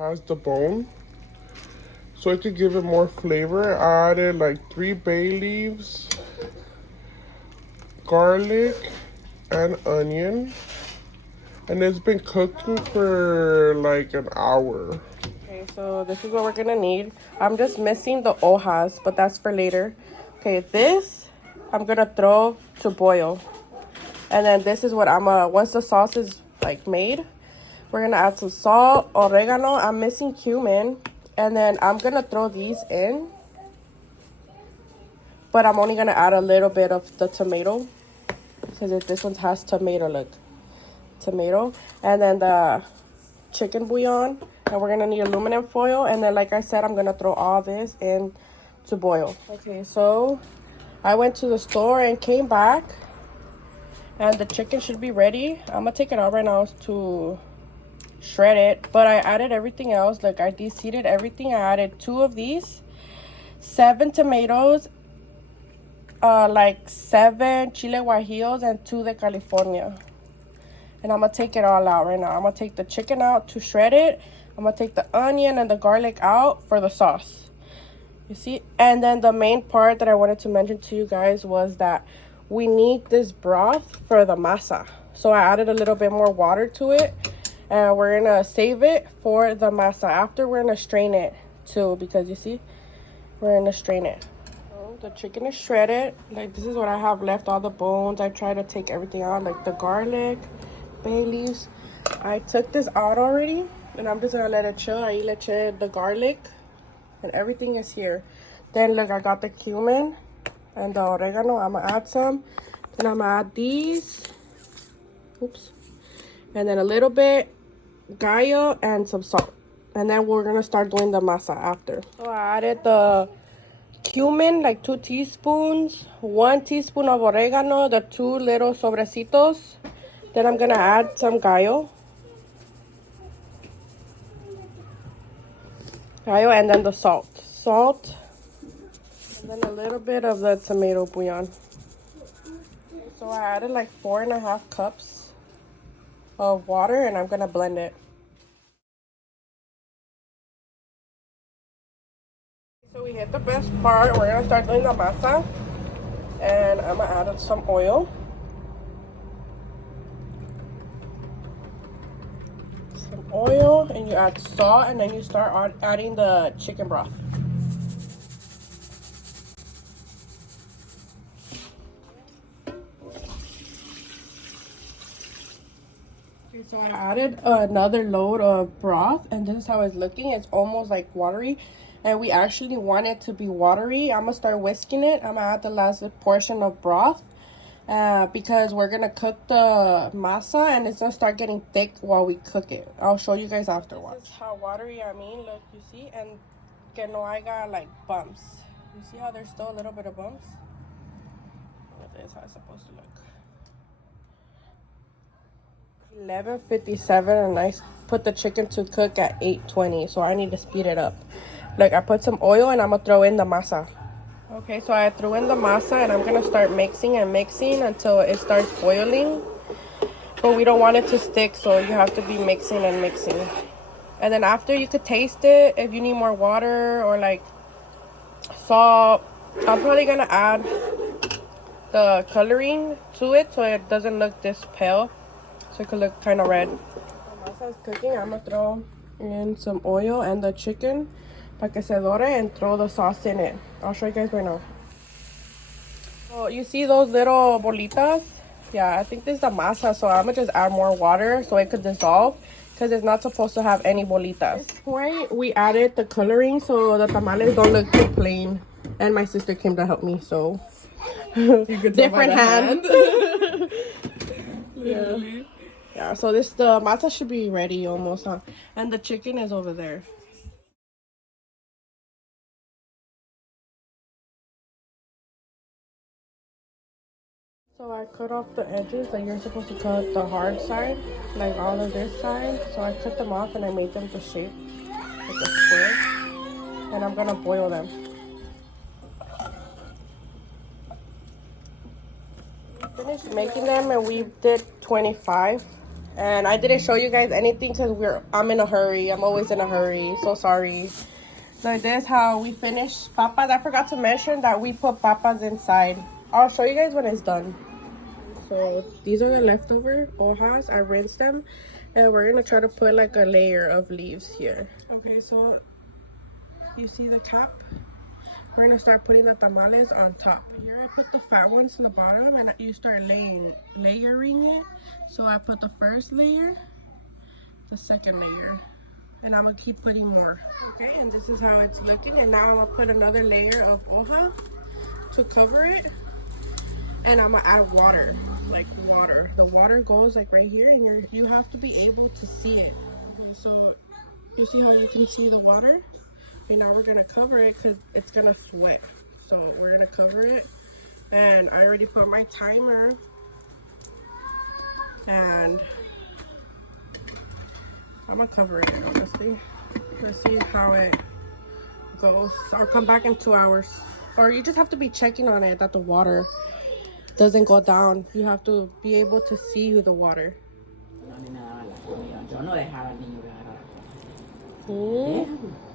has the bone. So I could give it more flavor. I added like 3 bay leaves, garlic, and onion. And it's been cooking for like an hour. Okay, so this is what we're gonna need. I'm just missing the hojas, but that's for later. Okay, this I'm gonna throw to boil. And then this is what once the sauce is like made, we're gonna add some salt, oregano. I'm missing cumin. And then I'm gonna throw these in. But I'm only gonna add a little bit of the tomato. Because this one has tomato, look. Tomato. And then the chicken bouillon. And we're gonna need aluminum foil. And then like I said, I'm gonna throw all this in to boil. Okay, so I went to the store and came back. And the chicken should be ready. I'm gonna take it out right now to shred it. But I added everything else. Like I de-seeded everything. I added 2 of these, 7 tomatoes, like 7 chile guajillos, and 2 de California. And I'm gonna take it all out right now. I'm gonna take the chicken out to shred it. I'm gonna take the onion and the garlic out for the sauce. You see? And then the main part that I wanted to mention to you guys was that we need this broth for the masa. So I added a little bit more water to it. And we're gonna save it for the masa. After, we're gonna strain it too, because you see, we're gonna strain it. So the chicken is shredded. Like this is what I have left, all the bones. I try to take everything out, like the garlic, bay leaves. I took this out already, and I'm just gonna let it chill. I let chill the garlic, and everything is here. Then look, I got the cumin and the oregano. I'm gonna add some. Then I'm gonna add these. Oops. And then a little bit gallo and some salt. And then we're gonna start doing the masa after. So I added the cumin, like 2 teaspoons, 1 teaspoon of oregano, the 2 little sobrecitos. Then I'm gonna add some gallo, and then the salt, and then a little bit of the tomato bouillon. So I added like 4.5 cups of water, and I'm gonna blend it. So we hit the best part. We're gonna start doing the masa, and I'm gonna add some oil. Some oil, and you add salt, and then you start adding the chicken broth. Okay, so I added another load of broth, and this is how it's looking. It's almost like watery, and we actually want it to be watery. I'm gonna start whisking it. I'm gonna add the last portion of broth because we're gonna cook the masa, and it's gonna start getting thick while we cook it. I'll show you guys afterwards. This is how watery I mean. Look, you see, and que no haya like bumps. You see how there's still a little bit of bumps? This is how it's supposed to look. 11:57, and I put the chicken to cook at 8:20, so I need to speed it up. Like I put some oil, and I'm gonna throw in the masa. Okay, so I threw in the masa, and I'm gonna start mixing and mixing until it starts boiling. But we don't want it to stick, so you have to be mixing and mixing. And then after, you could taste it if you need more water or like salt. I'm probably gonna add the coloring to it so it doesn't look this pale. So it could look kind of red. The masa is cooking. I'm gonna throw in some oil and the chicken para que se dore, and throw the sauce in it. I'll show you guys right now. So you see those little bolitas? Yeah, I think this is the masa, so I'm gonna just add more water so it could dissolve, because it's not supposed to have any bolitas. At this point, we added the coloring so the tamales don't look too plain. And my sister came to help me, so different hand. Literally. Yeah, so the masa should be ready almost, huh? And the chicken is over there. So I cut off the edges. Like you're supposed to cut the hard side, like all of this side. So I cut them off and I made them to shape like a square. And I'm gonna boil them. We finished making them, and we did 25. And I didn't show you guys anything because I'm in a hurry. I'm always in a hurry. So sorry. So this is how we finish papas. I forgot to mention that we put papas inside. I'll show you guys when it's done. So these are the leftover hojas. I rinsed them. And we're going to try to put like a layer of leaves here. Okay, so you see the cap? We're going to start putting the tamales on top. Here I put the fat ones in the bottom and you start layering it. So I put the first layer, the second layer. And I'm gonna keep putting more. Okay, and this is how it's looking. And now I'm gonna put another layer of hoja to cover it. And I'm gonna add water, like water. The water goes like right here, and you have to be able to see it. Okay, so you see how you can see the water? Okay, now we're gonna cover it because it's gonna sweat. So we're gonna cover it. And I already put my timer. And I'm gonna cover it, honestly. Let's see how it goes. I'll come back in 2 hours. Or you just have to be checking on it that the water doesn't go down. You have to be able to see the water. No, ni nada, yo no dejaba al niño que agarrara. Mm.